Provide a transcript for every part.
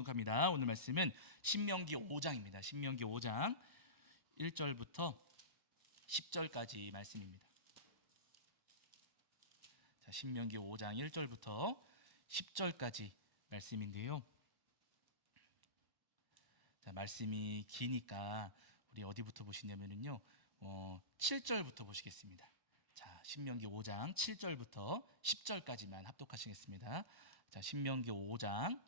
봉독합니다. 오늘 말씀은 신명기 5장입니다. 신명기 5장 1절부터 10절까지 말씀입니다. 자, 신명기 5장 1절부터 10절까지 말씀인데요. 자, 말씀이 기니까 우리 어디부터 보시냐면요, 7절부터 보시겠습니다. 자, 신명기 5장 7절부터 10절까지만 합독하시겠습니다. 자, 신명기 5장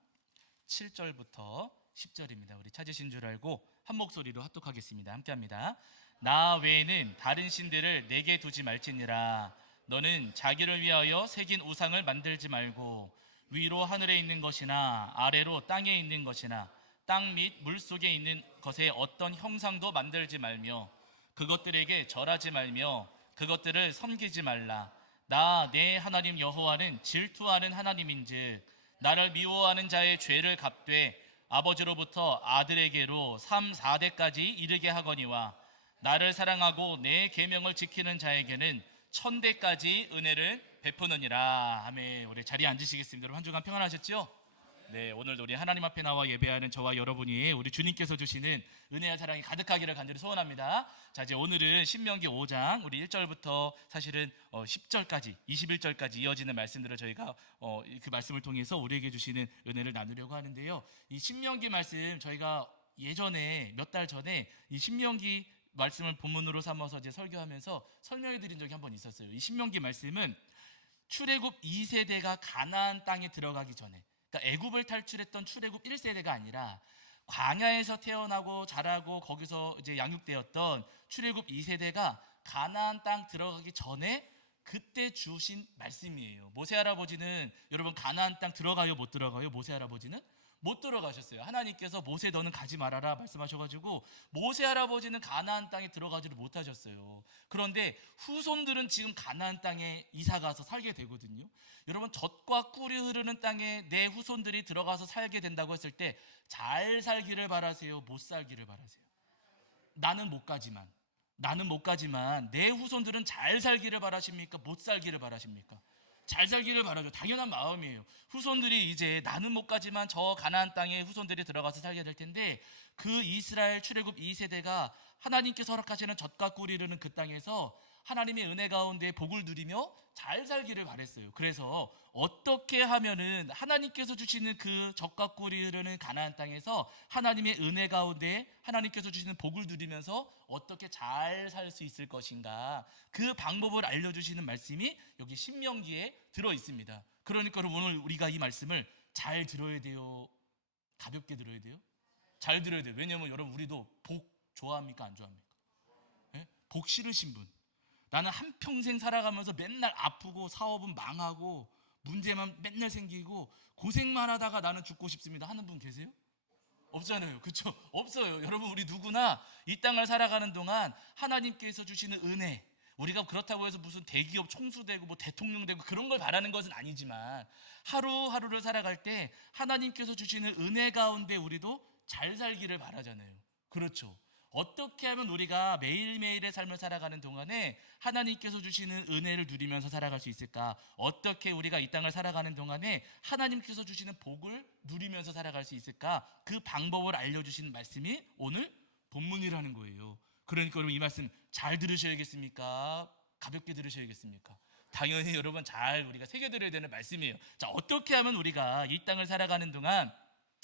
7절부터 10절입니다. 우리 찾으신 줄 알고 한 목소리로 합독하겠습니다. 함께합니다. 나 외에는 다른 신들을 내게 두지 말지니라. 너는 자기를 위하여 새긴 우상을 만들지 말고 위로 하늘에 있는 것이나 아래로 땅에 있는 것이나 땅 및 물 속에 있는 것에 어떤 형상도 만들지 말며 그것들에게 절하지 말며 그것들을 섬기지 말라. 나 내 하나님 여호와는 질투하는 하나님인즉 나를 미워하는 자의 죄를 갚되 아버지로부터 아들에게로 3, 4대까지 이르게 하거니와 나를 사랑하고 내 계명을 지키는 자에게는 1000대까지 은혜를 베푸느니라. 아멘. 우리 자리에 앉으시겠습니다. 여러분 한 주간 평안하셨죠? 네, 오늘도 우리 하나님 앞에 나와 예배하는 저와 여러분이 우리 주님께서 주시는 은혜와 사랑이 가득하기를 간절히 소원합니다. 자, 이제 오늘은 신명기 5장 우리 1절부터 사실은 10절까지 21절까지 이어지는 말씀들을 저희가 그 말씀을 통해서 우리에게 주시는 은혜를 나누려고 하는데요. 이 신명기 말씀 저희가 예전에 몇 달 전에 이 신명기 말씀을 본문으로 삼아서 이제 설교하면서 설명해 드린 적이 한 번 있었어요. 이 신명기 말씀은 출애굽 2세대가 가나안 땅에 들어가기 전에, 그러니까 애굽을 탈출했던 출애굽 1세대가 아니라 광야에서 태어나고 자라고 거기서 이제 양육되었던 출애굽 2세대가 가나안 땅 들어가기 전에 그때 주신 말씀이에요. 모세 할아버지는 여러분 가나안 땅 들어가요, 못 들어가요? 모세 할아버지는 못 들어가셨어요. 하나님께서 모세 너는 가지 말아라 말씀하셔가지고 모세 할아버지는 가나안 땅에 들어가지를 못하셨어요. 그런데 후손들은 지금 가나안 땅에 이사가서 살게 되거든요. 여러분 젖과 꿀이 흐르는 땅에 내 후손들이 들어가서 살게 된다고 했을 때 잘 살기를 바라세요, 못 살기를 바라세요? 나는 못 가지만 내 후손들은 잘 살기를 바라십니까, 못 살기를 바라십니까? 잘 살기를 바라죠. 당연한 마음이에요. 후손들이 이제 나는 못 가지만 저 가나안 땅에 후손들이 들어가서 살게 될 텐데 그 이스라엘 출애굽 2세대가 하나님께서 허락하시는 젖과 꿀이 흐르는 그 땅에서 하나님의 은혜 가운데 복을 누리며 잘 살기를 바랬어요. 그래서 어떻게 하면은 하나님께서 주시는 그 젖과 꿀이 흐르는 가나안 땅에서 하나님의 은혜 가운데 하나님께서 주시는 복을 누리면서 어떻게 잘 살 수 있을 것인가, 그 방법을 알려주시는 말씀이 여기 신명기에 들어 있습니다. 그러니까 오늘 우리가 이 말씀을 잘 들어야 돼요, 가볍게 들어야 돼요? 잘 들어야 돼요. 왜냐면 여러분 우리도 복 좋아합니까, 안 좋아합니까? 네? 복 싫으신 분, 나는 한평생 살아가면서 맨날 아프고 사업은 망하고 문제만 맨날 생기고 고생만 하다가 나는 죽고 싶습니다 하는 분 계세요? 없잖아요. 그렇죠? 없어요. 여러분 우리 누구나 이 땅을 살아가는 동안 하나님께서 주시는 은혜, 우리가 그렇다고 해서 무슨 대기업 총수되고 뭐 대통령 되고 그런 걸 바라는 것은 아니지만 하루하루를 살아갈 때 하나님께서 주시는 은혜 가운데 우리도 잘 살기를 바라잖아요. 그렇죠? 어떻게 하면 우리가 매일매일의 삶을 살아가는 동안에 하나님께서 주시는 은혜를 누리면서 살아갈 수 있을까? 어떻게 우리가 이 땅을 살아가는 동안에 하나님께서 주시는 복을 누리면서 살아갈 수 있을까? 그 방법을 알려주신 말씀이 오늘 본문이라는 거예요. 그러니까 여러분 이 말씀 잘 들으셔야겠습니까? 가볍게 들으셔야겠습니까? 당연히 여러분 잘 우리가 새겨들어야 되는 말씀이에요. 자, 어떻게 하면 우리가 이 땅을 살아가는 동안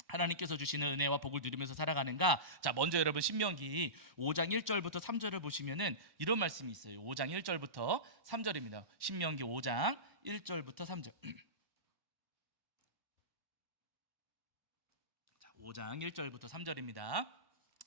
하나님께서 주시는 은혜와 복을 누리면서 살아가는가? 자, 먼저 여러분 신명기 5장 1절부터 3절을 보시면은 이런 말씀이 있어요. 5장 1절부터 3절입니다. 신명기 5장 1절부터 3절. 자, 5장 1절부터 3절입니다.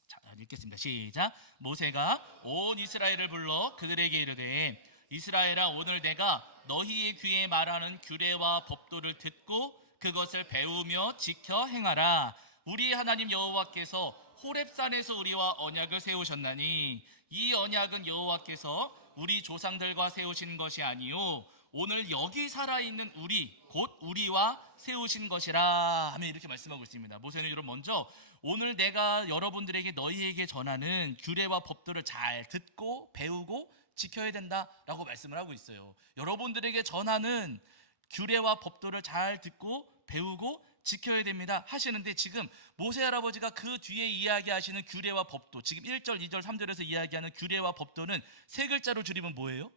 자, 읽겠습니다. 시작. 모세가 온 이스라엘을 불러 그들에게 이르되 이스라엘아, 오늘 내가 너희의 귀에 말하는 규례와 법도를 듣고 그것을 배우며 지켜 행하라. 우리 하나님 여호와께서 호렙산에서 우리와 언약을 세우셨나니 이 언약은 여호와께서 우리 조상들과 세우신 것이 아니요 오늘 여기 살아있는 우리 곧 우리와 세우신 것이라 하며 이렇게 말씀하고 있습니다. 모세는 여러분 먼저 오늘 내가 여러분들에게 너희에게 전하는 규례와 법도를 잘 듣고 배우고 지켜야 된다라고 말씀을 하고 있어요. 여러분들에게 전하는 규례와 법도를 잘 듣고 배우고 지켜야 됩니다 하시는데, 지금 모세 할아버지가 그 뒤에 이야기하시는 규례와 법도, 지금 1절, 2절, 3절에서 이야기하는 규례와 법도는 세 글자로 줄이면 뭐예요?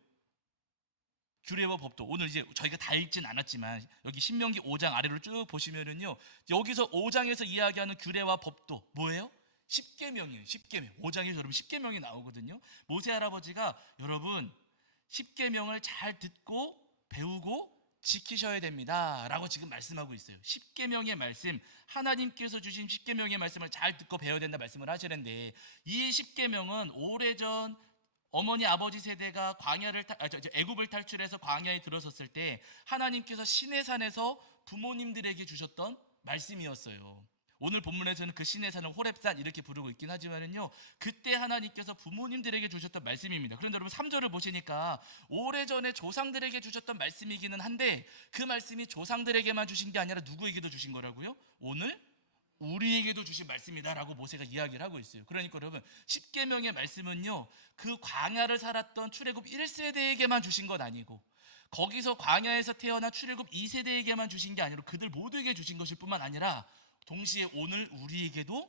규례와 법도. 오늘 이제 저희가 다 읽진 않았지만 여기 신명기 5장 아래로 쭉 보시면은요, 여기서 5장에서 이야기하는 규례와 법도 뭐예요? 십계명이에요. 십계명. 5장에서 여러분 십계명이 나오거든요. 모세 할아버지가 여러분 십계명을 잘 듣고 배우고 지키셔야 됩니다 라고 지금 말씀하고 있어요. 십계명의 말씀, 하나님께서 주신 십계명의 말씀을 잘 듣고 배워야 된다 말씀을 하시는데, 이 십계명은 오래전 어머니 아버지 세대가 애굽을 탈출해서 광야에 들어섰을 때 하나님께서 시내산에서 부모님들에게 주셨던 말씀이었어요. 오늘 본문에서는 그 시내산을 호렙산 이렇게 부르고 있긴 하지만은요, 그때 하나님께서 부모님들에게 주셨던 말씀입니다. 그런데 여러분 3절을 보시니까 오래전에 조상들에게 주셨던 말씀이기는 한데, 그 말씀이 조상들에게만 주신 게 아니라 누구에게도 주신 거라고요? 오늘 우리에게도 주신 말씀이다라고 모세가 이야기를 하고 있어요. 그러니까 여러분 십계명의 말씀은요, 그 광야를 살았던 출애굽 1세대에게만 주신 것 아니고, 거기서 광야에서 태어난 출애굽 2세대에게만 주신 게 아니라 그들 모두에게 주신 것일 뿐만 아니라 동시에 오늘 우리에게도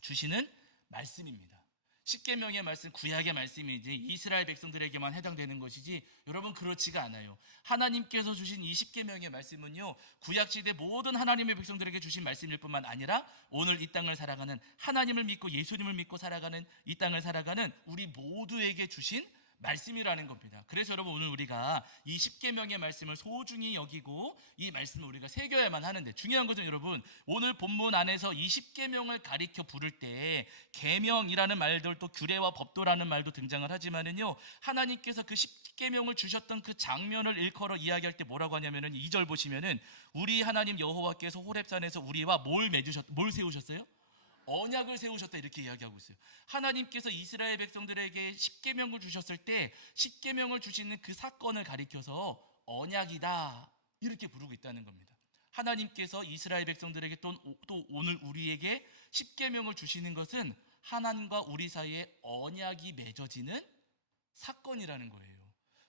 주시는 말씀입니다. 십계명의 말씀, 구약의 말씀이지 이스라엘 백성들에게만 해당되는 것이지 여러분 그렇지가 않아요. 하나님께서 주신 이 십계명의 말씀은요, 구약시대 모든 하나님의 백성들에게 주신 말씀일 뿐만 아니라 오늘 이 땅을 살아가는, 하나님을 믿고 예수님을 믿고 살아가는, 이 땅을 살아가는 우리 모두에게 주신 말씀이라는 겁니다. 그래서 여러분 오늘 우리가 이 십계명의 말씀을 소중히 여기고 이 말씀을 우리가 새겨야만 하는데, 중요한 것은 여러분 오늘 본문 안에서 이 십계명을 가리켜 부를 때 계명이라는 말들, 또 규례와 법도라는 말도 등장을 하지만은요, 하나님께서 그 십계명을 주셨던 그 장면을 일컬어 이야기할 때 뭐라고 하냐면은 2절 보시면은 우리 하나님 여호와께서 호렙산에서 우리와 뭘 세우셨어요? 언약을 세우셨다 이렇게 이야기하고 있어요. 하나님께서 이스라엘 백성들에게 십계명을 주셨을 때 십계명을 주시는 그 사건을 가리켜서 언약이다 이렇게 부르고 있다는 겁니다. 하나님께서 이스라엘 백성들에게 또 오늘 우리에게 십계명을 주시는 것은 하나님과 우리 사이에 언약이 맺어지는 사건이라는 거예요.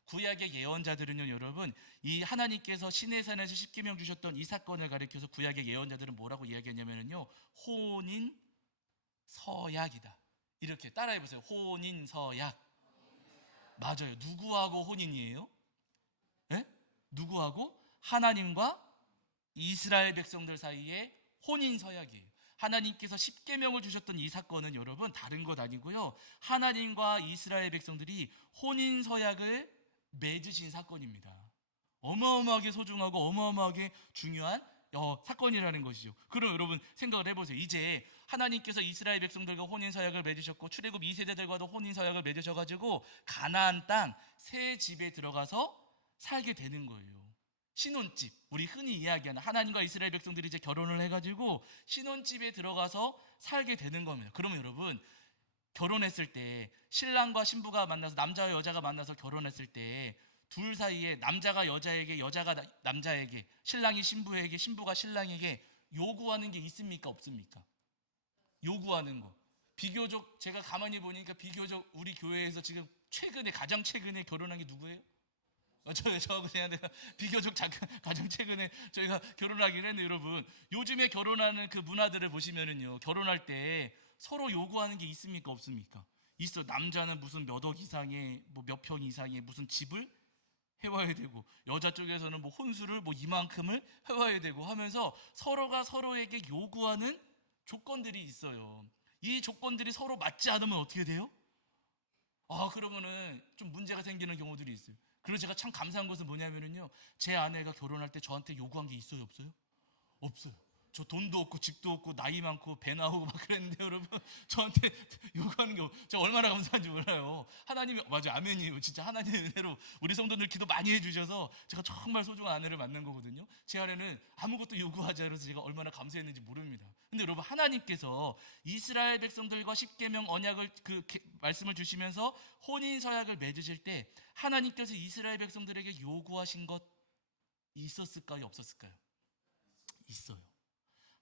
구약의 예언자들은요 여러분, 이 하나님께서 시내산에서 십계명 주셨던 이 사건을 가리켜서 구약의 예언자들은 뭐라고 이야기했냐면요, 혼인 서약이다. 이렇게 따라해보세요. 혼인 서약. 맞아요. 누구하고 혼인이에요? 네? 누구하고? 하나님과 이스라엘 백성들 사이에 혼인 서약이에요. 하나님께서 십계명을 주셨던 이 사건은 여러분 다른 것 아니고요, 하나님과 이스라엘 백성들이 혼인 서약을 맺으신 사건입니다. 어마어마하게 소중하고 어마어마하게 중요한 사건이라는 것이죠. 그럼 여러분 생각을 해보세요. 이제 하나님께서 이스라엘 백성들과 혼인서약을 맺으셨고 출애굽 2세대들과도 혼인서약을 맺으셔가지고 가나안 땅 새 집에 들어가서 살게 되는 거예요. 신혼집, 우리 흔히 이야기하는 하나님과 이스라엘 백성들이 이제 결혼을 해가지고 신혼집에 들어가서 살게 되는 겁니다. 그러면 여러분 결혼했을 때 신랑과 신부가 만나서, 남자와 여자가 만나서 결혼했을 때 둘 사이에 남자가 여자에게, 여자가 남자에게, 신랑이 신부에게, 신부가 신랑에게 요구하는 게 있습니까 없습니까? 요구하는 거 비교적 제가 가만히 보니까 비교적 우리 교회에서 지금 가장 최근에 결혼한 게 누구예요? 저 그냥 내가 비교적 가장 최근에 저희가 결혼하긴 했는데, 여러분 요즘에 결혼하는 그 문화들을 보시면은요, 결혼할 때 서로 요구하는 게 있습니까 없습니까? 있어. 남자는 무슨 몇 억 이상의 뭐 몇 평 이상의 무슨 집을 해와야 되고, 여자 쪽에서는 뭐 혼수를 뭐 이만큼을 해와야 되고 하면서 서로가 서로에게 요구하는 조건들이 있어요. 이 조건들이 서로 맞지 않으면 어떻게 돼요? 그러면은 좀 문제가 생기는 경우들이 있어요. 그래서 제가 참 감사한 것은 뭐냐면은요, 제 아내가 결혼할 때 저한테 요구한 게 있어요 없어요? 없어요. 저 돈도 없고 집도 없고 나이 많고 배 나오고 막 그랬는데 여러분 저한테 요구하는 게 제가 얼마나 감사한지 몰라요. 하나님이, 맞아요, 아멘이에요. 진짜 하나님의 은혜로 우리 성도들 기도 많이 해주셔서 제가 정말 소중한 아내를 만난 거거든요. 제 아내는 아무것도 요구하지 않아서 제가 얼마나 감사했는지 모릅니다. 근데 여러분 하나님께서 이스라엘 백성들과 십계명 언약을 말씀을 주시면서 혼인 서약을 맺으실 때 하나님께서 이스라엘 백성들에게 요구하신 것 있었을까요 없었을까요? 있어요.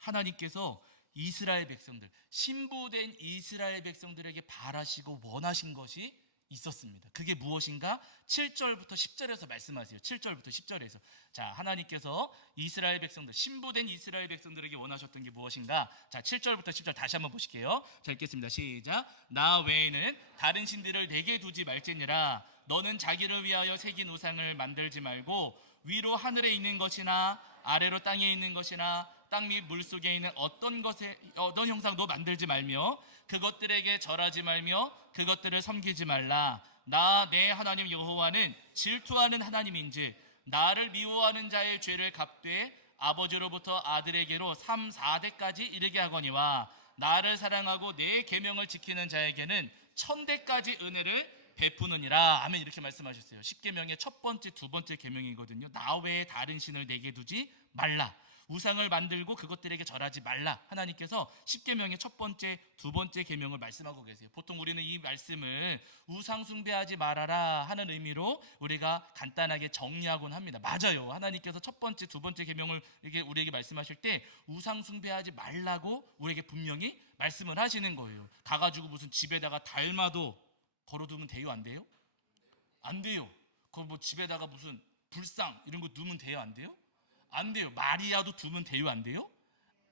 하나님께서 이스라엘 백성들, 신부된 이스라엘 백성들에게 바라시고 원하신 것이 있었습니다. 그게 무엇인가? 7절부터 10절에서 말씀하세요. 7절부터 10절에서. 자, 하나님께서 이스라엘 백성들, 신부된 이스라엘 백성들에게 원하셨던 게 무엇인가? 자, 7절부터 10절 다시 한번 보실게요. 자, 읽겠습니다. 시작. 나 외에는 다른 신들을 내게 두지 말지니라. 너는 자기를 위하여 새긴 우상을 만들지 말고 위로 하늘에 있는 것이나 아래로 땅에 있는 것이나 땅 및 물속에 있는 어떤 형상도 만들지 말며 그것들에게 절하지 말며 그것들을 섬기지 말라. 나 내 하나님 여호와는 질투하는 하나님인즉 나를 미워하는 자의 죄를 갚되 아버지로부터 아들에게로 3, 4대까지 이르게 하거니와 나를 사랑하고 내 계명을 지키는 자에게는 1000대까지 은혜를 베푸느니라. 아멘. 이렇게 말씀하셨어요. 십계명의 첫 번째, 두 번째 계명이거든요. 나 외에 다른 신을 내게 두지 말라. 우상을 만들고 그것들에게 절하지 말라. 하나님께서 십계명의 첫 번째, 두 번째 계명을 말씀하고 계세요. 보통 우리는 이 말씀을 우상 숭배하지 말아라 하는 의미로 우리가 간단하게 정리하곤 합니다. 맞아요. 하나님께서 첫 번째, 두 번째 계명을 우리에게 말씀하실 때 우상 숭배하지 말라고 우리에게 분명히 말씀을 하시는 거예요. 가가지고 무슨 집에다가 달마도 걸어두면 돼요? 안 돼요? 안 돼요. 그거 뭐 집에다가 무슨 불상 이런 거 두면 돼요? 안 돼요? 안 돼요. 마리아도 두면 돼요? 안 돼요?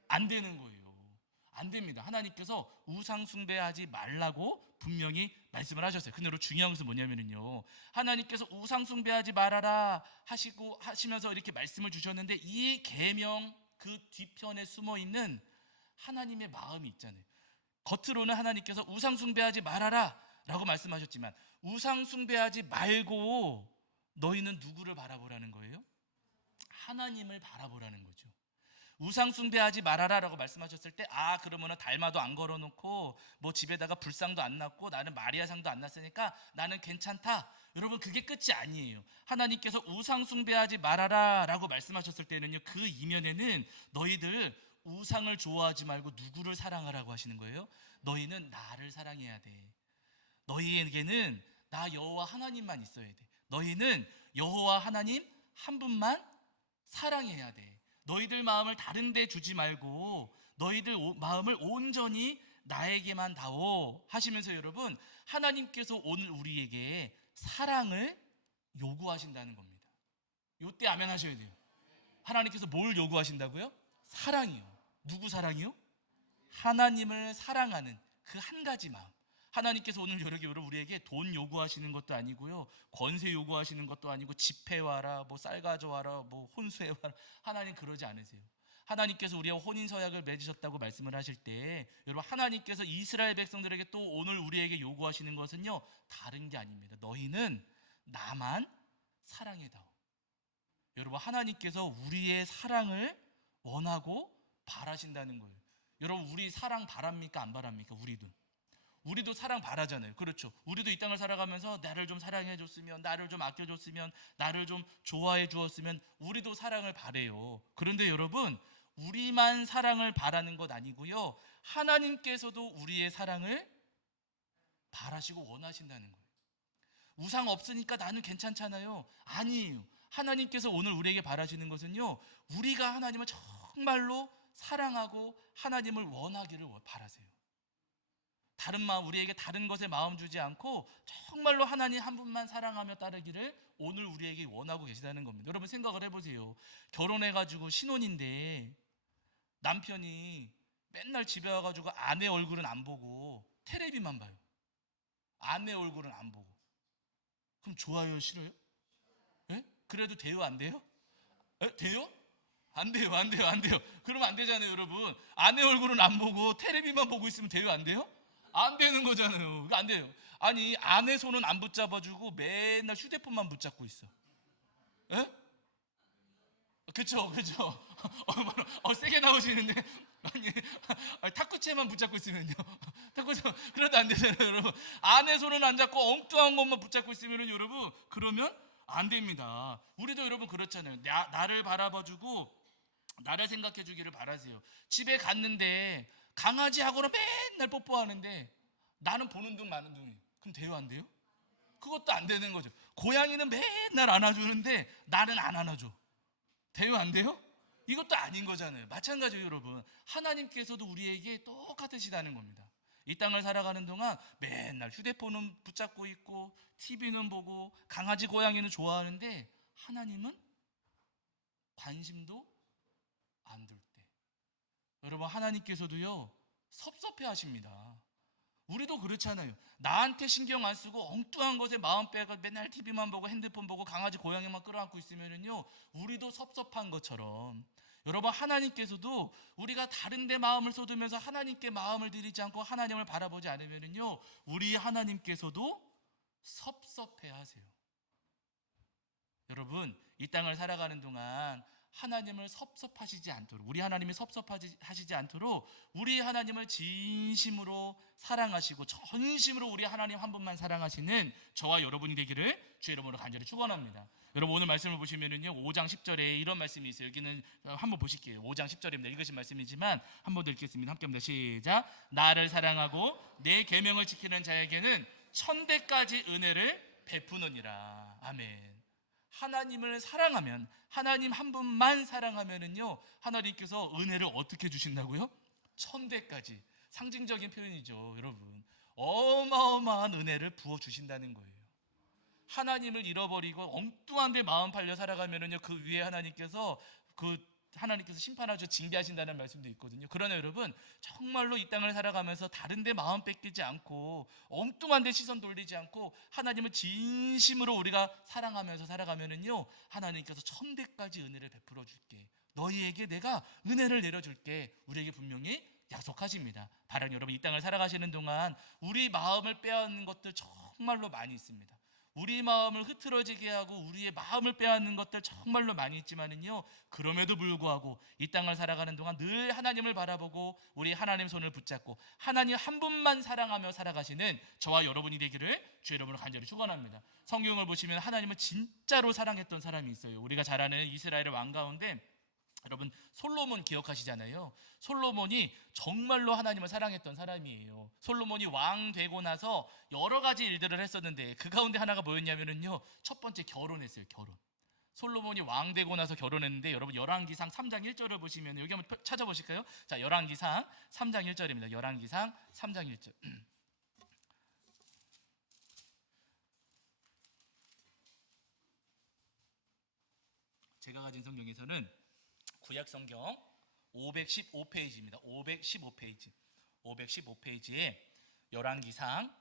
안 되는 거예요. 안 됩니다. 하나님께서 우상 숭배하지 말라고 분명히 말씀을 하셨어요. 근데 중요한 것은 뭐냐면요, 하나님께서 우상 숭배하지 말아라 하시면서 이렇게 말씀을 주셨는데 이 계명 그 뒤편에 숨어 있는 하나님의 마음이 있잖아요. 겉으로는 하나님께서 우상 숭배하지 말아라 라고 말씀하셨지만 우상 숭배하지 말고 너희는 누구를 바라보라는 거예요? 하나님을 바라보라는 거죠. 우상 숭배하지 말아라 라고 말씀하셨을 때 그러면은 달마도 안 걸어놓고 뭐 집에다가 불상도 안 놨고 나는 마리아상도 안 놨으니까 나는 괜찮다. 여러분, 그게 끝이 아니에요. 하나님께서 우상 숭배하지 말아라 라고 말씀하셨을 때는요, 그 이면에는 너희들 우상을 좋아하지 말고 누구를 사랑하라고 하시는 거예요? 너희는 나를 사랑해야 돼. 너희에게는 나 여호와 하나님만 있어야 돼. 너희는 여호와 하나님 한 분만 사랑해야 돼. 너희들 마음을 다른 데 주지 말고 너희들 마음을 온전히 나에게만 다오 하시면서 여러분, 하나님께서 오늘 우리에게 사랑을 요구하신다는 겁니다. 요때 아멘 하셔야 돼요. 하나님께서 뭘 요구하신다고요? 사랑이요. 누구 사랑이요? 하나님을 사랑하는 그 한 가지 마음. 하나님께서 오늘 여러분 우리에게 돈 요구하시는 것도 아니고요, 권세 요구하시는 것도 아니고 집회와라, 뭐 쌀 가져와라, 뭐 혼수해와라. 하나님 그러지 않으세요. 하나님께서 우리와 혼인서약을 맺으셨다고 말씀을 하실 때 여러분, 하나님께서 이스라엘 백성들에게 또 오늘 우리에게 요구하시는 것은요, 다른 게 아닙니다. 너희는 나만 사랑해다오. 여러분, 하나님께서 우리의 사랑을 원하고 바라신다는 거예요. 여러분, 우리 사랑 바랍니까? 안 바랍니까? 우리도 사랑 바라잖아요. 그렇죠. 우리도 이 땅을 살아가면서 나를 좀 사랑해 줬으면, 나를 좀 아껴 줬으면, 나를 좀 좋아해 주었으면 우리도 사랑을 바래요. 그런데 여러분, 우리만 사랑을 바라는 것 아니고요, 하나님께서도 우리의 사랑을 바라시고 원하신다는 거예요. 우상 없으니까 나는 괜찮잖아요. 아니에요. 하나님께서 오늘 우리에게 바라시는 것은요, 우리가 하나님을 정말로 사랑하고 하나님을 원하기를 바라세요. 다른 마음, 우리에게 다른 것에 마음 주지 않고 정말로 하나님 한 분만 사랑하며 따르기를 오늘 우리에게 원하고 계시다는 겁니다. 여러분, 생각을 해보세요. 결혼해가지고 신혼인데 남편이 맨날 집에 와가지고 아내 얼굴은 안 보고 텔레비만 봐요. 아내 얼굴은 안 보고. 그럼 좋아요, 싫어요? 예? 그래도 돼요, 안 돼요? 예? 돼요? 안 돼요, 안 돼요, 안 돼요. 그러면 안 되잖아요, 여러분. 아내 얼굴은 안 보고 텔레비만 보고 있으면 돼요, 안 돼요? 안 되는 거잖아요. 안 돼요. 아니, 아내 손은 안 붙잡아주고 맨날 휴대폰만 붙잡고 있어. 예? 그쵸, 그쵸. 세게 나오시는데. 아니, 탁구채만 붙잡고 있으면요. 탁구채, 그래도 안 되잖아요, 여러분. 아내 손은 안 잡고 엉뚱한 것만 붙잡고 있으면은 여러분, 그러면 안 됩니다. 우리도 여러분 그렇잖아요. 나를 바라봐주고 나를 생각해 주기를 바라세요. 집에 갔는데 강아지하고는 맨날 뽀뽀하는데 나는 보는 둥 마는 둥이에요. 그럼 돼요, 안 돼요? 그것도 안 되는 거죠. 고양이는 맨날 안아주는데 나는 안 안아줘. 돼요, 안 돼요? 이것도 아닌 거잖아요. 마찬가지로 여러분, 하나님께서도 우리에게 똑같으시다는 겁니다. 이 땅을 살아가는 동안 맨날 휴대폰은 붙잡고 있고 TV는 보고 강아지 고양이는 좋아하는데 하나님은 관심도 안 둘 때, 여러분 하나님께서도요 섭섭해 하십니다. 우리도 그렇잖아요. 나한테 신경 안 쓰고 엉뚱한 것에 마음 빼가 맨날 TV만 보고 핸드폰 보고 강아지 고양이만 끌어안고 있으면은요 우리도 섭섭한 것처럼, 여러분 하나님께서도 우리가 다른 데 마음을 쏟으면서 하나님께 마음을 들이지 않고 하나님을 바라보지 않으면은요 우리 하나님께서도 섭섭해 하세요. 여러분 이 땅을 살아가는 동안 하나님을 섭섭하시지 않도록, 우리 하나님이 섭섭하시지 않도록 우리 하나님을 진심으로 사랑하시고 전심으로 우리 하나님 한 분만 사랑하시는 저와 여러분이 되기를 주의 이름으로 간절히 축원합니다. 여러분 오늘 말씀을 보시면은요 5장 10절에 이런 말씀이 있어요. 여기는 한번 보실게요. 5장 10절입니다. 읽으신 말씀이지만 한번 더 읽겠습니다. 함께 합니다. 시작. 나를 사랑하고 내 계명을 지키는 자에게는 천대까지 은혜를 베푸느니라. 아멘. 하나님을 사랑하면, 하나님 한 분만 사랑하면은요 하나님께서 은혜를 어떻게 주신다고요? 천대까지. 상징적인 표현이죠. 여러분 어마어마한 은혜를 부어 주신다는 거예요. 하나님을 잃어버리고 엉뚱한 데 마음 팔려 살아가면은요 그 위에 하나님께서 심판하셔 징계하신다는 말씀도 있거든요. 그러나 여러분 정말로 이 땅을 살아가면서 다른 데 마음 뺏기지 않고 엉뚱한 데 시선 돌리지 않고 하나님을 진심으로 우리가 사랑하면서 살아가면은요 하나님께서 천대까지 은혜를 베풀어 줄게, 너희에게 내가 은혜를 내려줄게, 우리에게 분명히 약속하십니다. 바라는 여러분 이 땅을 살아가시는 동안 우리 마음을 빼앗는 것들 정말로 많이 있습니다. 우리 마음을 흐트러지게 하고 우리의 마음을 빼앗는 것들 정말로 많이 있지만은요 그럼에도 불구하고 이 땅을 살아가는 동안 늘 하나님을 바라보고 우리 하나님 손을 붙잡고 하나님 한 분만 사랑하며 살아가시는 저와 여러분이 되기를 주의 이름으로 간절히 축원합니다. 성경을 보시면 하나님을 진짜로 사랑했던 사람이 있어요. 우리가 잘 아는 이스라엘의 왕 가운데 여러분 솔로몬 기억하시잖아요. 솔로몬이 정말로 하나님을 사랑했던 사람이에요. 솔로몬이 왕 되고 나서 여러 가지 일들을 했었는데 그 가운데 하나가 뭐였냐면요 첫 번째 결혼했어요. 결혼. 솔로몬이 왕 되고 나서 결혼했는데 여러분 열왕기상 3장 1절을 보시면 여기 한번 찾아보실까요? 자, 열왕기상 3장 1절입니다. 열왕기상 3장 1절. 제가 가진 성경에서는 구약 성경 515페이지입니다. 515페이지. 515페이지에 열왕기상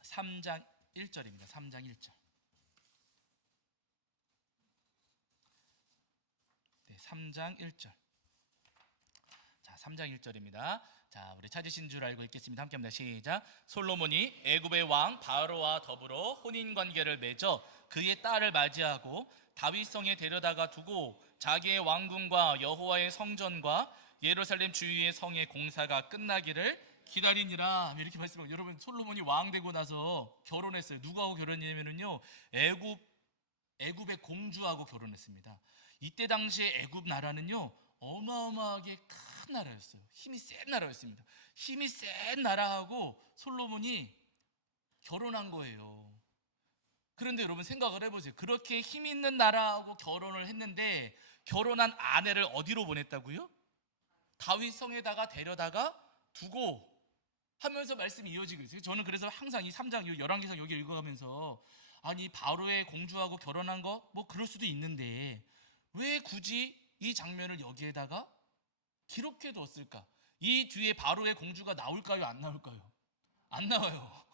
3장 1절입니다. 3장 1절. 네, 3장 1절. 자, 3장 1절입니다. 자, 우리 찾으신 줄 알고 읽겠습니다. 함께 합니다. 시작. 솔로몬이 애굽의 왕 바로와 더불어 혼인 관계를 맺어 그의 딸을 맞이하고 다윗성에 데려다가 두고 자기의 왕궁과 여호와의 성전과 예루살렘 주위의 성의 공사가 끝나기를 기다리니라. 이렇게 말씀하고, 여러분 솔로몬이 왕 되고 나서 결혼했어요. 누구하고 결혼했냐면요 애굽의 공주하고 결혼했습니다. 이때 당시에 애굽 나라는요 어마어마하게 큰 나라였어요. 힘이 센 나라였습니다. 힘이 센 나라하고 솔로몬이 결혼한 거예요. 그런데 여러분 생각을 해보세요. 그렇게 힘 있는 나라하고 결혼을 했는데 결혼한 아내를 어디로 보냈다고요? 다윗 성에다가 데려다가 두고 하면서 말씀이 이어지고 있어요. 저는 그래서 항상 이 3장 열왕기상 여기 읽어가면서 아니 바로의 공주하고 결혼한 거 뭐 그럴 수도 있는데 왜 굳이 이 장면을 여기에다가 기록해 뒀을까? 이 뒤에 바로의 공주가 나올까요? 안 나올까요? 안 나와요.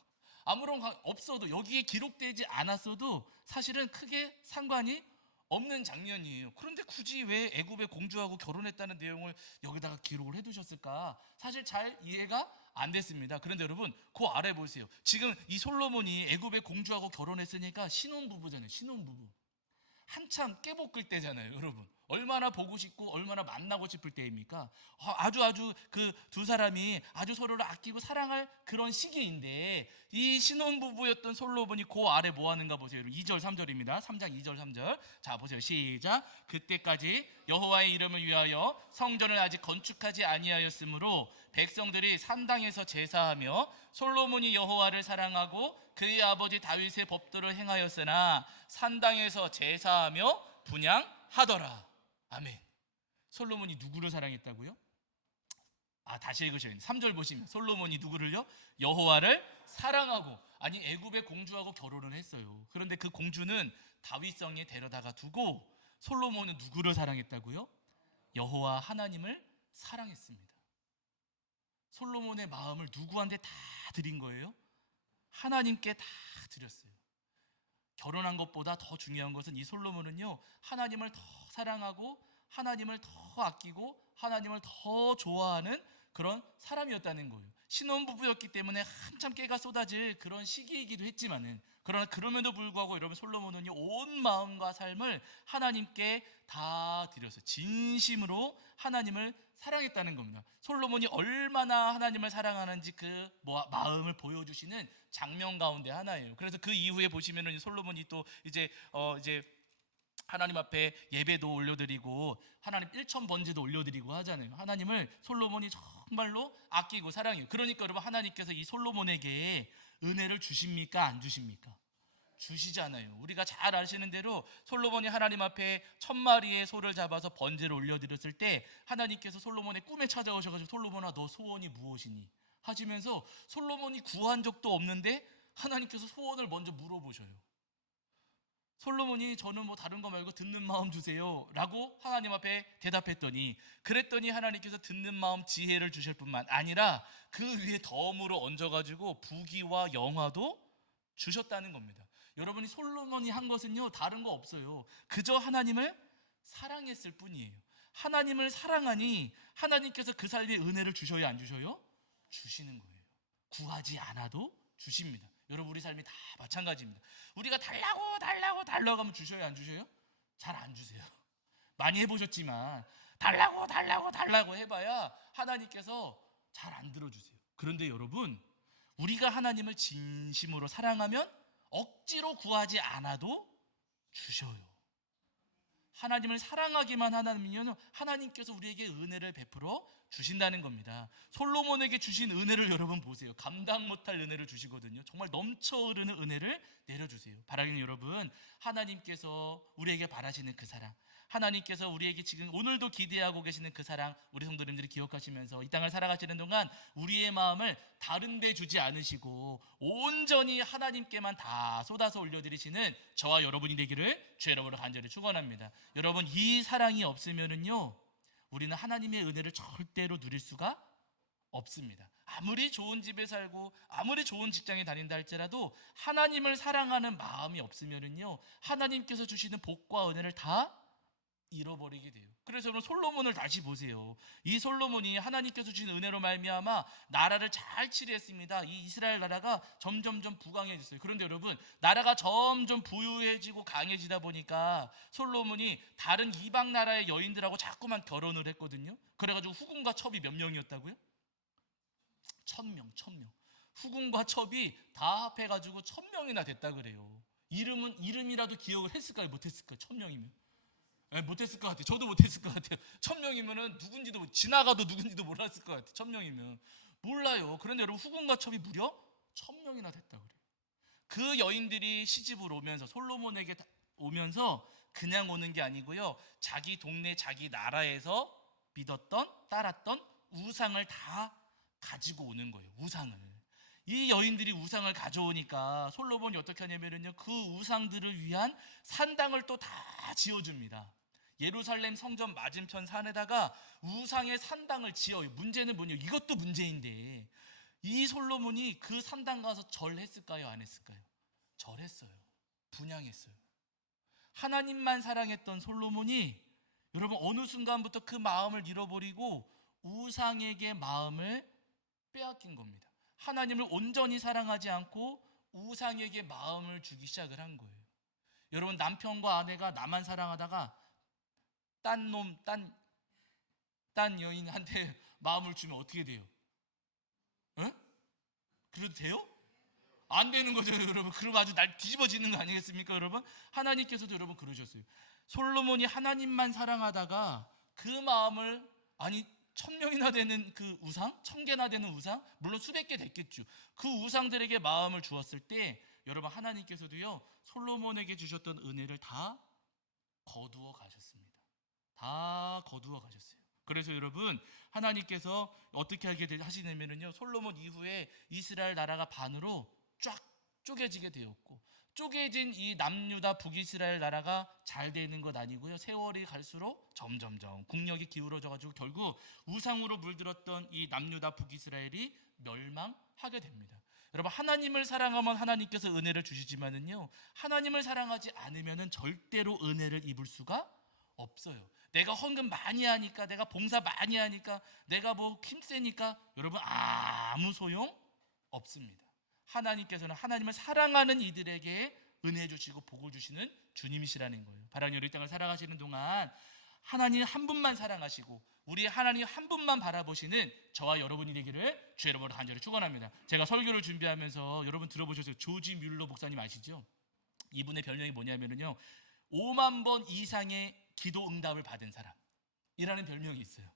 아무런 없어도, 여기에 기록되지 않았어도 사실은 크게 상관이 없는 장면이에요. 그런데 굳이 왜 애굽의 공주하고 결혼했다는 내용을 여기다가 기록을 해두셨을까? 사실 잘 이해가 안 됐습니다. 그런데 여러분 그 아래 보세요. 지금 이 솔로몬이 애굽의 공주하고 결혼했으니까 신혼부부잖아요. 신혼부부. 한참 깨볶을 때잖아요. 여러분 얼마나 보고 싶고 얼마나 만나고 싶을 때입니까? 아주 그 두 사람이 아주 서로를 아끼고 사랑할 그런 시기인데 이 신혼부부였던 솔로몬이 그 아래 뭐 하는가 보세요. 2절 3절입니다. 3장 2절 3절. 자 보세요. 시작. 그때까지 여호와의 이름을 위하여 성전을 아직 건축하지 아니하였으므로 백성들이 산당에서 제사하며 솔로몬이 여호와를 사랑하고 그의 아버지 다윗의 법도를 행하였으나 산당에서 제사하며 분향하더라. 아멘. 솔로몬이 누구를 사랑했다고요? 다시 읽으셔야 돼요. 3절 보시면 솔로몬이 누구를요? 여호와를 사랑하고, 아니 애굽의 공주하고 결혼을 했어요. 그런데 그 공주는 다윗성에 데려다가 두고 솔로몬은 누구를 사랑했다고요? 여호와 하나님을 사랑했습니다. 솔로몬의 마음을 누구한테 다 드린 거예요? 하나님께 다 드렸어요. 결혼한 것보다 더 중요한 것은 이 솔로몬은요, 하나님을 더 사랑하고 하나님을 더 아끼고 하나님을 더 좋아하는 그런 사람이었다는 거예요. 신혼부부였기 때문에 한참 깨가 쏟아질 그런 시기이기도 했지만은, 그러나 그럼에도 불구하고 여러분, 솔로몬은요 온 마음과 삶을 하나님께 다 드렸어요. 진심으로 하나님을 사랑했다는 겁니다. 솔로몬이 얼마나 하나님을 사랑하는지 그 마음을 보여주시는 장면 가운데 하나예요. 그래서 그 이후에 보시면은 솔로몬이 또 이제 하나님 앞에 예배도 올려드리고 하나님 일천 번제도 올려드리고 하잖아요. 하나님을 솔로몬이 정말로 아끼고 사랑해요. 그러니까 여러분, 하나님께서 이 솔로몬에게 은혜를 주십니까? 안 주십니까? 주시잖아요. 우리가 잘 아시는 대로 솔로몬이 하나님 앞에 1000마리의 소를 잡아서 번제를 올려드렸을 때 하나님께서 솔로몬의 꿈에 찾아오셔가지고 솔로몬아, 너 소원이 무엇이니? 하시면서 솔로몬이 구한 적도 없는데 하나님께서 소원을 먼저 물어보셔요. 솔로몬이 저는 뭐 다른 거 말고 듣는 마음 주세요 라고 하나님 앞에 대답했더니, 그랬더니 하나님께서 듣는 마음 지혜를 주실 뿐만 아니라 그 위에 덤으로 얹어가지고 부귀와 영화도 주셨다는 겁니다. 여러분이 솔로몬이 한 것은요 다른 거 없어요. 그저 하나님을 사랑했을 뿐이에요. 하나님을 사랑하니 하나님께서 그 삶에 은혜를 주셔요, 안 주셔요? 주시는 거예요. 구하지 않아도 주십니다. 여러분, 우리 삶이 다 마찬가지입니다. 우리가 달라고 하면 주셔요, 안 주셔요? 잘 안 주세요. 많이 해보셨지만 달라고 해봐야 하나님께서 잘 안 들어주세요. 그런데 여러분, 우리가 하나님을 진심으로 사랑하면 억지로 구하지 않아도 주셔요. 하나님을 사랑하기만 하면 하나님께서 우리에게 은혜를 베풀어 주신다는 겁니다. 솔로몬에게 주신 은혜를 여러분 보세요. 감당 못할 은혜를 주시거든요. 정말 넘쳐 흐르는 은혜를 내려주세요. 바라기는 여러분, 하나님께서 우리에게 바라시는 그 사랑, 하나님께서 우리에게 지금 오늘도 기대하고 계시는 그 사랑, 우리 성도님들이 기억하시면서 이 땅을 살아가시는 동안 우리의 마음을 다른 데 주지 않으시고 온전히 하나님께만 다 쏟아서 올려드리시는 저와 여러분이 되기를 주의 이름으로 간절히 축원합니다. 여러분, 이 사랑이 없으면은요 우리는 하나님의 은혜를 절대로 누릴 수가 없습니다. 아무리 좋은 집에 살고 아무리 좋은 직장에 다닌다 할지라도 하나님을 사랑하는 마음이 없으면은요 하나님께서 주시는 복과 은혜를 다 잃어버리게 돼요. 그래서 여러분, 솔로몬을 다시 보세요. 이 솔로몬이 하나님께서 주신 은혜로 말미암아 나라를 잘 치리했습니다. 이 이스라엘 나라가 점점점 부강해졌어요. 그런데 여러분, 나라가 점점 부유해지고 강해지다 보니까 솔로몬이 다른 이방 나라의 여인들하고 자꾸만 결혼을 했거든요. 그래가지고 후궁과 첩이 몇 명이었다고요? 1000명. 후궁과 첩이 다 합해가지고 1000명이나 됐다 그래요. 이름이라도 기억을 했을까요? 못했을까요? 1000명이면 못했을 것 같아요. 저도 못했을 것 같아요. 1000명이면은 누군지도, 지나가도 누군지도 몰랐을 것 같아요. 1000명이면 몰라요. 그런데 여러분, 후궁과 첩이 무려 1000명이나 됐다 그래요. 그 여인들이 시집을 오면서 솔로몬에게 오면서 그냥 오는 게 아니고요, 자기 동네 자기 나라에서 믿었던 따랐던 우상을 다 가지고 오는 거예요. 우상을. 이 여인들이 우상을 가져오니까 솔로몬이 어떻게 하냐면요, 그 우상들을 위한 산당을 또 다 지어줍니다. 예루살렘 성전 맞은편 산에다가 우상의 산당을 지어요. 문제는 뭐냐, 이것도 문제인데 이 솔로몬이 그 산당 가서 절했을까요, 안 했을까요? 절했어요. 분향했어요. 하나님만 사랑했던 솔로몬이 여러분 어느 순간부터 그 마음을 잃어버리고 우상에게 마음을 빼앗긴 겁니다. 하나님을 온전히 사랑하지 않고 우상에게 마음을 주기 시작을 한 거예요. 여러분, 남편과 아내가 나만 사랑하다가 딴 여인한테 마음을 주면 어떻게 돼요? 에? 그래도 돼요? 안 되는 거죠, 여러분. 그럼 아주 날 뒤집어지는 거 아니겠습니까, 여러분? 하나님께서도 여러분 그러셨어요. 솔로몬이 하나님만 사랑하다가 그 마음을, 아니 1000명이나 되는 그 우상, 1000개나 되는 우상, 물론 수백 개 됐겠죠. 그 우상들에게 마음을 주었을 때 여러분, 하나님께서도요 솔로몬에게 주셨던 은혜를 다 거두어 가셨습니다. 다 거두어 가셨어요. 그래서 여러분 하나님께서 어떻게 하시냐면요, 솔로몬 이후에 이스라엘 나라가 반으로 쫙 쪼개지게 되었고, 쪼개진 이 남유다 북이스라엘 나라가 잘 되는 것 아니고요, 세월이 갈수록 점점점 국력이 기울어져 가지고 결국 우상으로 물들었던 이 남유다 북이스라엘이 멸망하게 됩니다. 여러분, 하나님을 사랑하면 하나님께서 은혜를 주시지만은요, 하나님을 사랑하지 않으면은 절대로 은혜를 입을 수가 없어요. 내가 헌금 많이 하니까, 내가 봉사 많이 하니까, 내가 뭐 힘세니까 여러분 아무 소용 없습니다. 하나님께서는 하나님을 사랑하는 이들에게 은혜 주시고 복을 주시는 주님이시라는 거예요. 바라는 이 땅을 살아가시는 동안 하나님 한 분만 사랑하시고 우리 하나님 한 분만 바라보시는 저와 여러분이 되기를 주 여러분으로 간절히 축원합니다. 제가 설교를 준비하면서 여러분 들어보셨어요? 조지 뮬러 목사님 아시죠? 이분의 별명이 뭐냐면요, 5만 번 이상의 기도 응답을 받은 사람이라는 별명이 있어요.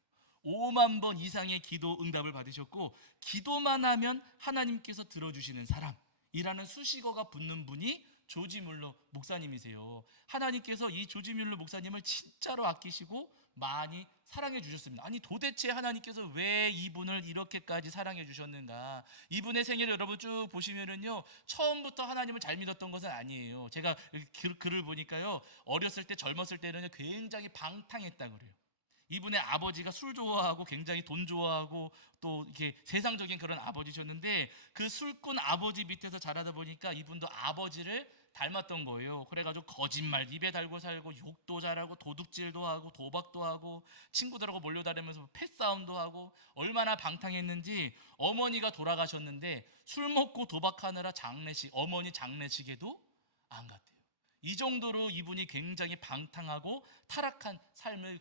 5만 번 이상의 기도 응답을 받으셨고, 기도만 하면 하나님께서 들어주시는 사람이라는 수식어가 붙는 분이 조지 뮬러 목사님이세요. 하나님께서 이 조지 뮬러 목사님을 진짜로 아끼시고 많이 사랑해 주셨습니다. 아니, 도대체 하나님께서 왜 이분을 이렇게까지 사랑해 주셨는가? 이분의 생애를 여러분 쭉 보시면은요, 처음부터 하나님을 잘 믿었던 것은 아니에요. 제가 글을 보니까요, 어렸을 때, 젊었을 때는 굉장히 방탕했다 그래요. 이분의 아버지가 술 좋아하고 굉장히 돈 좋아하고 또 이렇게 세상적인 그런 아버지셨는데, 그 술꾼 아버지 밑에서 자라다 보니까 이분도 아버지를 닮았던 거예요. 그래가지고 거짓말 입에 달고 살고, 욕도 잘하고, 도둑질도 하고, 도박도 하고, 친구들하고 몰려다니면서 패싸움도 하고, 얼마나 방탕했는지 어머니가 돌아가셨는데 술 먹고 도박하느라 어머니 장례식에도 안 갔대요. 이 정도로 이분이 굉장히 방탕하고 타락한 삶을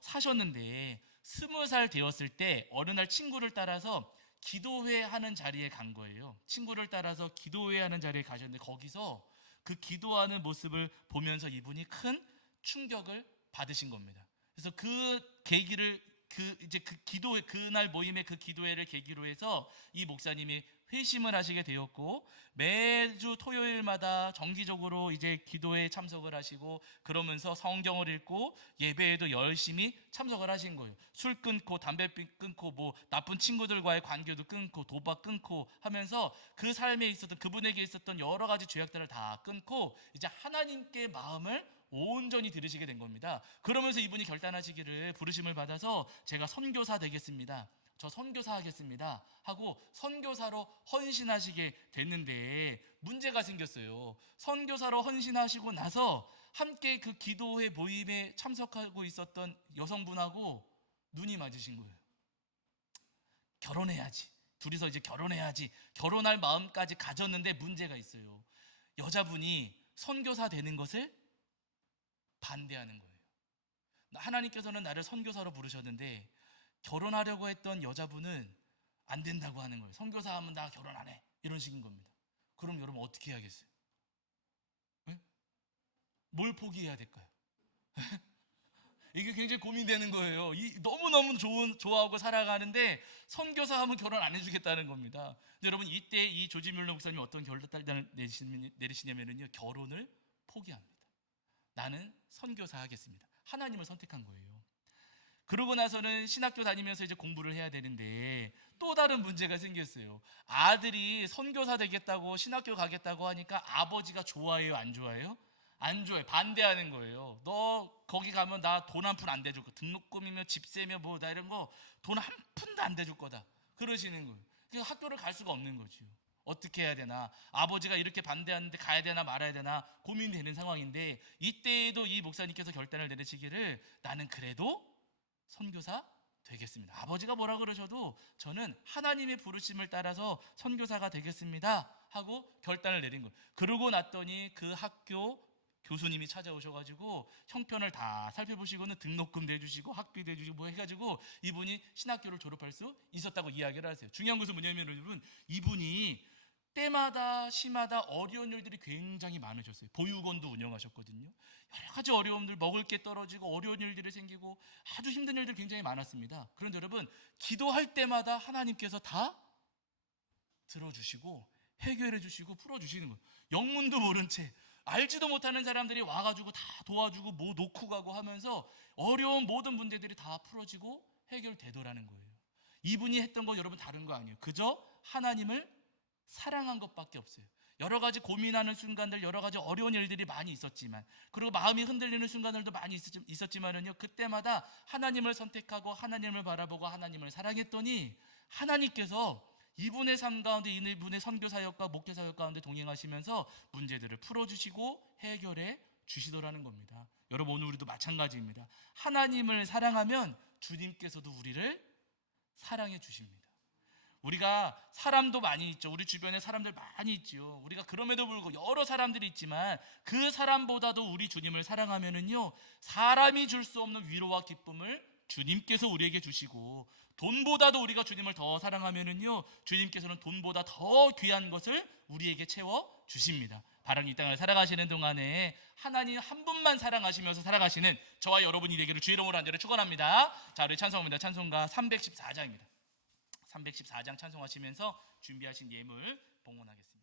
사셨는데, 20살 되었을 때 어느 날 친구를 따라서 기도회 하는 자리에 간 거예요. 친구를 따라서 기도회 하는 자리에 가셨는데, 거기서 그 기도하는 모습을 보면서 이분이 큰 충격을 받으신 겁니다. 그래서 그 계기를 그날 모임의 그 기도회를 계기로 해서 이 목사님이 회심을 하시게 되었고, 매주 토요일마다 정기적으로 이제 기도회에 참석을 하시고, 그러면서 성경을 읽고 예배에도 열심히 참석을 하신 거예요. 술 끊고, 담배 끊고, 뭐 나쁜 친구들과의 관계도 끊고, 도박 끊고 하면서 그 삶에 있었던, 그분에게 있었던 여러 가지 죄악들을 다 끊고 이제 하나님께 마음을 온전히 들으시게 된 겁니다. 그러면서 이분이 결단하시기를, 부르심을 받아서 제가 선교사 되겠습니다, 저 선교사 하겠습니다 하고 선교사로 헌신하시게 됐는데, 문제가 생겼어요. 선교사로 헌신하시고 나서 함께 그 기도회 모임에 참석하고 있었던 여성분하고 눈이 맞으신 거예요. 결혼해야지, 둘이서 이제 결혼해야지, 결혼할 마음까지 가졌는데 문제가 있어요. 여자분이 선교사 되는 것을 반대하는 거예요. 하나님께서는 나를 선교사로 부르셨는데 결혼하려고 했던 여자분은 안 된다고 하는 거예요. 선교사 하면 나 결혼 안 해, 이런 식인 겁니다. 그럼 여러분 어떻게 해야겠어요? 네? 뭘 포기해야 될까요? 이게 굉장히 고민되는 거예요. 너무너무 좋아하고 살아가는데 선교사 하면 결혼 안 해주겠다는 겁니다. 근데 여러분, 이때 이 조지 뮬러 목사님이 어떤 결단을 내리시냐면요, 결혼을 포기합니다. 나는 선교사 하겠습니다. 하나님을 선택한 거예요. 그러고 나서는 신학교 다니면서 이제 공부를 해야 되는데 또 다른 문제가 생겼어요. 아들이 선교사 되겠다고 신학교 가겠다고 하니까 아버지가 좋아해요, 안 좋아해요? 안 좋아해요. 반대하는 거예요. 너 거기 가면 나 돈 한 푼 안 대줄 거, 등록금이며 집세며 뭐 나 이런 거 돈 한 푼도 안 대줄 거다, 그러시는 거예요. 그래서 학교를 갈 수가 없는 거죠. 어떻게 해야 되나, 아버지가 이렇게 반대하는데 가야 되나 말아야 되나 고민되는 상황인데, 이때에도 이 목사님께서 결단을 내리시기를, 나는 그래도 선교사 되겠습니다. 아버지가 뭐라 그러셔도 저는 하나님의 부르심을 따라서 선교사가 되겠습니다 하고 결단을 내린 거예요. 그러고 났더니 그 학교 교수님이 찾아오셔가지고 형편을 다 살펴보시고는 등록금 내주시고 학비도 해주시고 뭐 해가지고 이분이 신학교를 졸업할 수 있었다고 이야기를 하세요. 중요한 것은 뭐냐면 여러분, 이분이 때마다 시마다 어려운 일들이 굉장히 많으셨어요. 보육원도 운영하셨거든요. 여러 가지 어려움들, 먹을 게 떨어지고 어려운 일들이 생기고 아주 힘든 일들이 굉장히 많았습니다. 그런데 여러분, 기도할 때마다 하나님께서 다 들어주시고 해결해 주시고 풀어주시는 거예요. 영문도 모른 채 알지도 못하는 사람들이 와가지고 다 도와주고 뭐 놓고 가고 하면서 어려운 모든 문제들이 다 풀어지고 해결되더라는 거예요. 이분이 했던 거 여러분 다른 거 아니에요. 그저 하나님을 사랑한 것밖에 없어요. 여러 가지 고민하는 순간들, 여러 가지 어려운 일들이 많이 있었지만, 그리고 마음이 흔들리는 순간들도 많이 있었지만은요, 그때마다 하나님을 선택하고 하나님을 바라보고 하나님을 사랑했더니 하나님께서 이분의 삶 가운데, 이분의 선교 사역과 목회 사역 가운데 동행하시면서 문제들을 풀어주시고 해결해 주시더라는 겁니다. 여러분, 오늘 우리도 마찬가지입니다. 하나님을 사랑하면 주님께서도 우리를 사랑해 주십니다. 우리가 사람도 많이 있죠. 우리 주변에 사람들 많이 있죠. 우리가 그럼에도 불구하고 여러 사람들이 있지만 그 사람보다도 우리 주님을 사랑하면은요, 사람이 줄 수 없는 위로와 기쁨을 주님께서 우리에게 주시고, 돈보다도 우리가 주님을 더 사랑하면은요, 주님께서는 돈보다 더 귀한 것을 우리에게 채워 주십니다. 바로 이 땅을 살아가시는 동안에 하나님 한 분만 사랑하시면서 살아가시는 저와 여러분이 되기를 주 이름으로 간절히 축원합니다. 자, 우리 찬송합니다. 찬송가 314장입니다. 314장 찬송하시면서 준비하신 예물 봉헌하겠습니다.